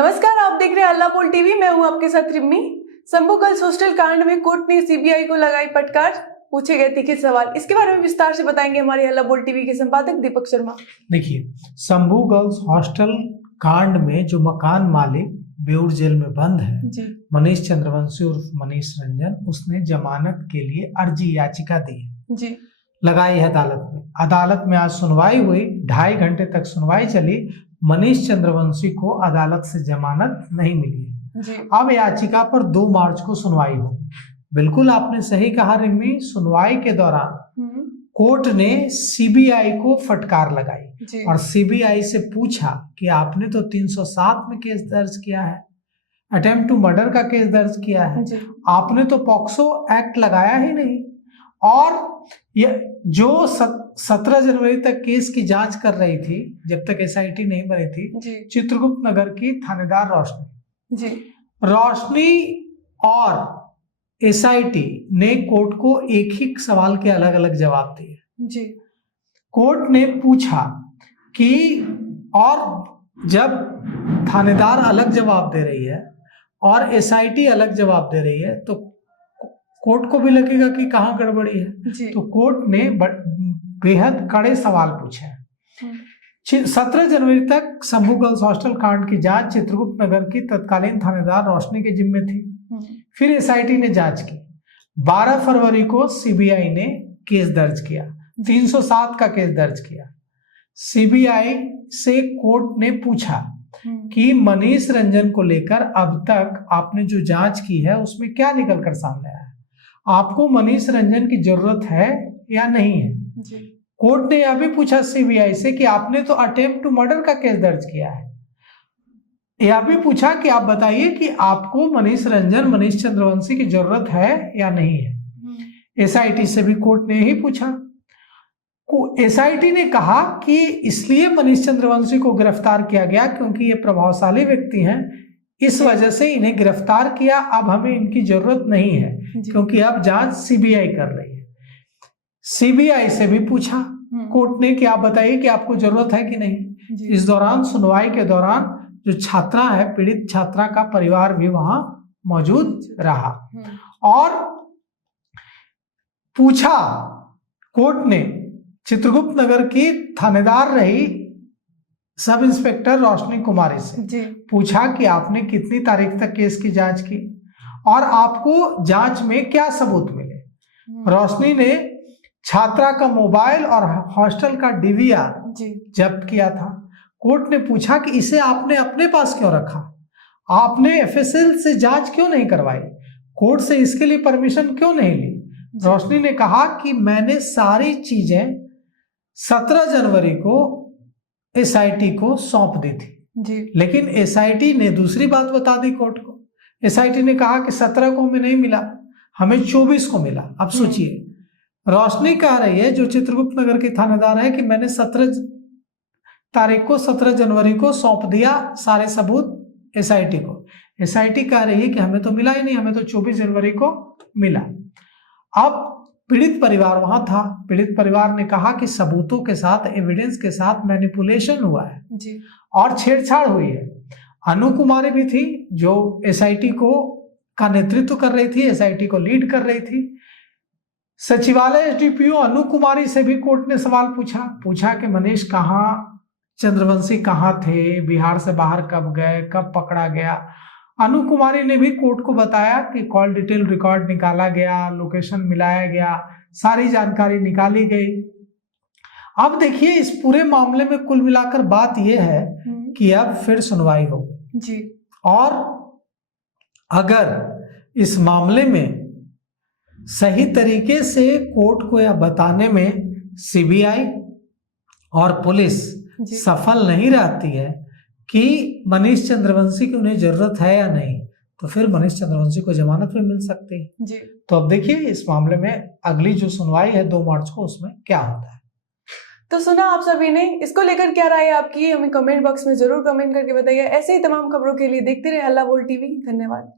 नमस्कार, आप देख रहे हैं हल्ला बोल टीवी। मैं हूं आपके साथ रिम्मी। शंभू गर्ल्स हॉस्टल कांड में कोर्ट ने सीबीआई को लगाई फटकार, पूछे गए तीखे सवाल। इसके बारे में विस्तार से बताएंगे हमारे हल्ला बोल टीवी के संपादक दीपक शर्मा। देखिए, शंभू गर्ल्स हॉस्टल कांड में जो मकान मालिक बेऊर जेल में बंद है जी। मनीष चंद्रवंशी उर्फ मनीष रंजन, उसने जमानत के लिए अर्जी याचिका दी है जी। लगाई है अदालत में आज सुनवाई हुई। 2.5 घंटे तक सुनवाई चली। मनीष चंद्रवंशी को अदालत से जमानत नहीं मिली है जी। अब याचिका पर 2 मार्च को सुनवाई होगी। बिल्कुल आपने सही कहा रिम्मी, सुनवाई के दौरान कोर्ट ने सीबीआई को फटकार लगाई और सीबीआई से पूछा कि आपने तो 307 में केस दर्ज किया है, अटेम्प्ट टू मर्डर का केस दर्ज किया है, आपने तो पॉक्सो एक्ट लगाया ही नहीं, और ये जो 17 जनवरी तक केस की जांच कर रही थी, जब तक एसआईटी नहीं बनी थी, चित्रगुप्त नगर की थानेदार रोशनी और एसआईटी ने कोर्ट को एक ही सवाल के अलग अलग जवाब दिए। जी। कोर्ट ने पूछा कि, और जब थानेदार अलग जवाब दे रही है और एसआईटी अलग जवाब दे रही है तो कोर्ट को भी लगेगा कि कहाँ गड़बड़ी है। तो कोर्ट ने बेहद कड़े सवाल पूछे हैं। 17 जनवरी तक शंभू गर्ल्स हॉस्टल कांड की जांच चित्रगुप्त नगर की तत्कालीन थानेदार रोशनी के जिम्मे थी। फिर एसआईटी ने जांच की। 12 फरवरी को सीबीआई ने केस दर्ज किया, 307 का केस दर्ज किया। सीबीआई से कोर्ट ने पूछा कि मनीष रंजन को लेकर अब तक आपने जो जांच की है उसमें क्या निकल कर सामने आया, आपको मनीष रंजन की जरूरत है या नहीं है। कोर्ट ने यह भी पूछा सीबीआई से कि आपने तो अटेम्प्ट टू मर्डर का केस दर्ज किया है, यह भी पूछा कि आप बताइए कि आपको मनीष चंद्रवंशी की जरूरत है या नहीं है। एसआईटी से भी कोर्ट ने यही पूछा। एसआईटी ने कहा कि इसलिए मनीष चंद्रवंशी को गिरफ्तार किया गया क्योंकि ये प्रभावशाली व्यक्ति हैं, इस वजह से इन्हें गिरफ्तार किया, अब हमें इनकी जरूरत नहीं है क्योंकि अब जांच सीबीआई कर रही है। सीबीआई से भी पूछा कोर्ट ने कि आप बताइए कि आपको जरूरत है कि नहीं। इस दौरान सुनवाई के दौरान जो छात्रा है, पीड़ित छात्रा का परिवार भी वहां मौजूद रहा और पूछा कोर्ट ने चित्रगुप्त नगर की थानेदार रही सब इंस्पेक्टर रोशनी कुमारी से पूछा कि आपने कितनी तारीख तक केस की जांच की और आपको जांच में क्या सबूत मिले। रोशनी ने छात्रा का मोबाइल और हॉस्टल का डीवीआर जब्त किया था। कोर्ट ने पूछा कि इसे आपने अपने पास क्यों रखा, आपने एफएसएल से जांच क्यों नहीं करवाई, कोर्ट से इसके लिए परमिशन क्यों नहीं ली। रोशनी ने कहा कि मैंने सारी चीजें 17 जनवरी को एसआईटी को सौंप दी थी लेकिन एसआईटी ने दूसरी बात बता दी कोर्ट को। एसआईटी ने कहा कि 17 को हमें नहीं मिला, हमें 24 को मिला। अब सोचिए, रोशनी कह रही है जो चित्रगुप्त नगर की थानेदार है कि मैंने 17 जनवरी को सौंप दिया सारे सबूत एसआईटी को। एसआईटी कह रही है कि हमें तो मिला ही नहीं, हमें तो 24 जनवरी को मिला। अब पीड़ित परिवार वहां था। पीड़ित परिवार ने कहा कि सबूतों के साथ, एविडेंस के साथ मैनिपुलेशन हुआ है और छेड़छाड़ हुई है। अनु कुमारी भी थी जो एसआईटी को का नेतृत्व कर रही थी, एसआईटी को लीड कर रही थी। सचिवालय एसडीपीओ अनु कुमारी से भी कोर्ट ने सवाल पूछा कि मनीष चंद्रवंशी कहाँ थे, बिहार से बाहर कब गए, कब पकड़ा गया। अनु कुमारी ने भी कोर्ट को बताया कि कॉल डिटेल रिकॉर्ड निकाला गया, लोकेशन मिलाया गया, सारी जानकारी निकाली गई। अब देखिए, इस पूरे मामले में कुल मिलाकर बात यह है कि अब फिर सुनवाई होगी और अगर इस मामले में सही तरीके से कोर्ट को यह बताने में सीबीआई और पुलिस सफल नहीं रहती है कि मनीष चंद्रवंशी की उन्हें जरूरत है या नहीं, तो फिर मनीष चंद्रवंशी को जमानत भी मिल सकती है। तो अब देखिए इस मामले में अगली जो सुनवाई है 2 मार्च को, उसमें क्या होता है। तो सुना आप सभी ने, इसको लेकर क्या राय है आपकी, हमें कमेंट बॉक्स में जरूर कमेंट करके बताइए। ऐसे ही तमाम खबरों के लिए देखते रहे हल्ला बोल टीवी। धन्यवाद।